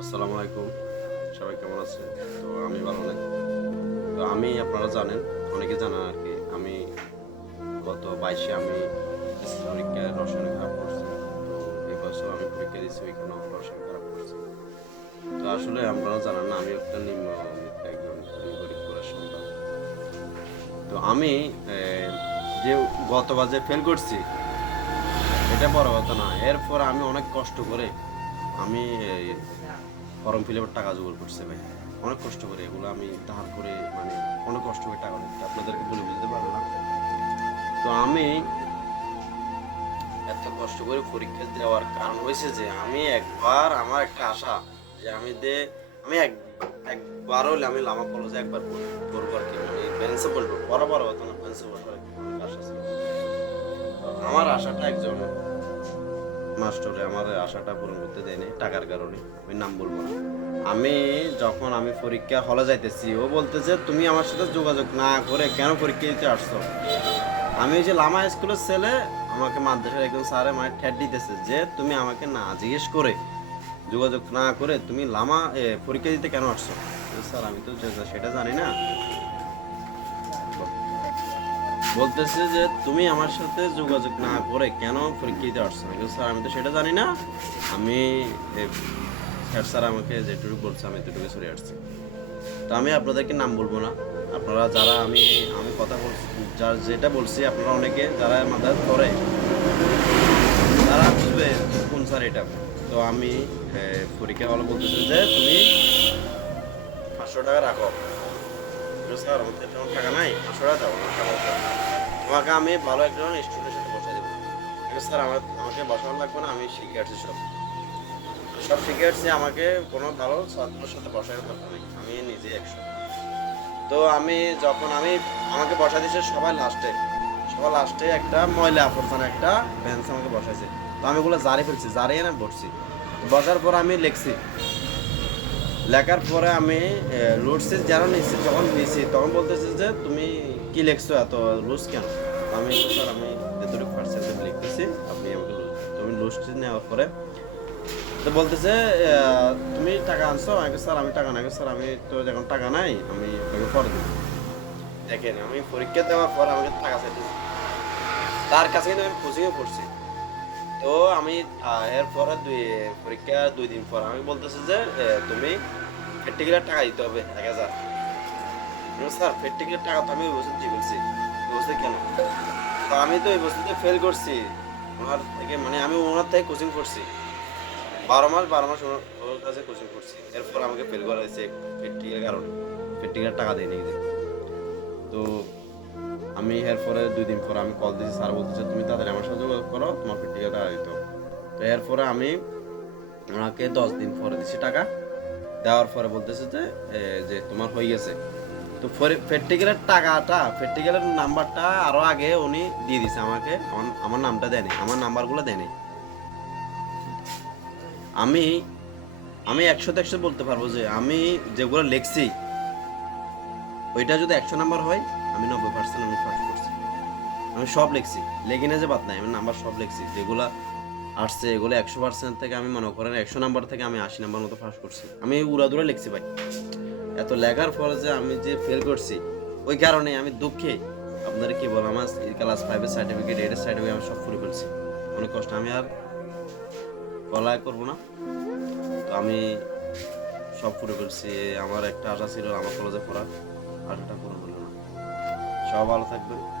আসসালামু আলাইকুম। সবাই কেমন আছে তো আমি ভালো নেই তো আমি, আপনারা জানেন, অনেকে জানেন আর কি, আমি গত বাইশে আমি পরীক্ষায় রসায়ন খারাপ করছি। তো এবছর আমি পরীক্ষা দিচ্ছি ওইখানে রসায়ন খারাপ করছি। তো আসলে আপনারা জানেন না, আমি একটা নিম্ন একজন গরিব ঘরের সন্তান তো আমি যে গতবার যে ফেল করছি, এটা বড় কথা না। এরপর আমি অনেক কষ্ট করে আমি ফর্ম ফিল আপের টাকা জোগাড় করছি ভাই। অনেক কষ্ট করে, এগুলো আমি ধার করে মানে অনেক কষ্ট করে টাকা দিচ্ছি। আপনাদেরকে বলে বুঝতে পারব না। তো আমি এত কষ্ট করে পরীক্ষা দেওয়ার কারণ হয়েছে যে, আমি একবার, আমার একটা আশা যে আমি দে, আমি এক, একবার হলে আমি লামা কলেজে একবার পড়ব আর কি। মানে বেঞ্চে বলব বরাবর হতো না বসবার আশা আমার আশাটা একজন মাস্টারে আমার আশাটা পূরণ করতে দেয়নি, টাকার কারণে, আমি নাম বলব না। আমি যখন আমি পরীক্ষা হলে যাইতেছি, ও বলতেছে, তুমি আমার সাথে যোগাযোগ না করে কেন পরীক্ষা দিতে আসছো? আমি যে লামা স্কুলের ছেলে, আমাকে মাদ্রাসার একজন স্যারে মানে ঠেট দিতেছে যে, তুমি আমাকে না জিজ্ঞেস করে, যোগাযোগ না করে তুমি লামা পরীক্ষা দিতে কেন আসছো? স্যার, আমি তো সেটা জানি না। বলতেছে যে তুমি আমার সাথে যোগাযোগ না করে কেন পরীক্ষা দিতে আসছো? আমি বলছি, স্যার আমি তো সেটা জানি না। আমি স্যার স্যার আমাকে যেটুকু বলছে আমি এতটুকু সরে আসছি। তো আমি আপনাদেরকে নাম বলব না। আপনারা যারা আমি আমি কথা বলছি যার যেটা বলছি আপনারা অনেকে যারা মাথায় করে তারা বুঝবে কোন স্যার এটা। তো আমি পরীক্ষা হলে বলতেছে যে তুমি পাঁচশো টাকা রাখো। স্যার আমার তেমন টাকা নাই দাও। তোমাকে আমি ভালো একজন স্টুডেন্টের সাথে বসাই দেবো। স্যার, আমার আমাকে বসানো লাগবে না, আমি শিখে আসছি সব সব শিখে আসছি আমাকে কোনো ভালো ছাত্রের সাথে বসানোর দরকার নেই, আমি নিজে একশো। তো আমি যখন আমি আমাকে বসা দিয়েছে সবাই লাস্টে সবাই লাস্টে একটা ময়লা আবর্জনা, একটা বেঞ্চ আমাকে বসাইছে। তো আমি ওগুলো জারি ফেলছি জারিয়ে না বসছি বসার পর আমি লিখছি লেখার পরে আমি লুটছি যারা নিচ্ছি যখন নিয়েছি তখন বলতেছে যে, তুমি কি লিখছো এত লুজ কেন? আমি, স্যার, আমি এতটুকু পার্সেন্টেজ লিখতেছি, আপনি আমাকে তুমি লুজটি নেওয়ার পরে তো বলতেছে তুমি টাকা আনছো? আমাকে স্যার, আমি টাকা নাই, স্যার, আমি তো এখন টাকা নাই, আমি আপনাকে পরে দেবো। দেখেন, আমি পরীক্ষা দেওয়ার পর আমাকে টাকা চাইতেছি। তার কাছে কিন্তু আমি কোচিংয়ে পড়ছি। তো আমি এরপরে দুই, পরীক্ষা দুই দিন পর আমি বলতেছি যে তুমি প্র্যাকটিক্যালের টাকা দিতে হবে, এক হাজার। স্যার প্র্যাকটিক্যালের টাকা তো আমি ওই বছর দিয়ে বলছি ওই বছর কেন? তো আমি তো এই বছরতে ফেল করছি। ওনার থেকে মানে আমি ওনার থেকে কোচিং করছি। বারো মাস বারো মাস ওর কাছে কোচিং করছি। এরপর আমাকে ফেল করা হয়েছে প্র্যাকটিক্যালের কারণে। প্র্যাকটিক্যালের টাকা দেয়নি। তো আমি এরপরে দুই দিন পরে আমি কল দিয়েছি স্যার বলতেছে, তুমি তাড়াতাড়ি আমার সাথে যোগাযোগ করো, তোমার প্র্যাকটিক্যাল টাকা দিতে। তো এরপরে আমি ওনাকে দশ দিন পরে দিছি টাকা। দেওয়ার পরে বলতেছে যে যে তোমার হয়ে গেছে। তো প্র্যাকটিক্যালের টাকাটা প্র্যাকটিক্যালের নাম্বারটা আরও আগে উনি দিয়ে দিছে আমাকে। আমার নামটা দেয়নি আমার নাম্বারগুলো দেয়নি আমি আমি একশোতে একশো বলতে পারব যে, আমি যেগুলো লিখছি, ওইটা যদি একশো নাম্বার হয় আমি নব্বই পার্সেন্ট আমি ফার্স্ট করছি। আমি সব লিখছি। লেগিনে যে বাদ নাই, আমি নাম্বার সব লিখছি। যেগুলো আসছে, এগুলো একশো পার্সেন্ট থেকে আমি মনে করেন একশো নাম্বার থেকে আমি আশি নাম্বার মতো ফার্স্ট করছি। আমি উড়াদুরা লিখছি ভাই। এত লেখার ফলে যে আমি যে ফেল করছি, ওই কারণে আমি দুঃখে আপনারা কি বল আমার ক্লাস ফাইভের সার্টিফিকেট এইটের সার্টিফিকেট আমি সব ফুরে ফেলছি। অনেক কষ্ট আমি আর পড়ালেখা করব না। তো আমি সব ফুরে ফেলছি। আমার একটা আশা ছিল আমার কলেজে পড়া আশাটা না সব ভালো থাকবেন।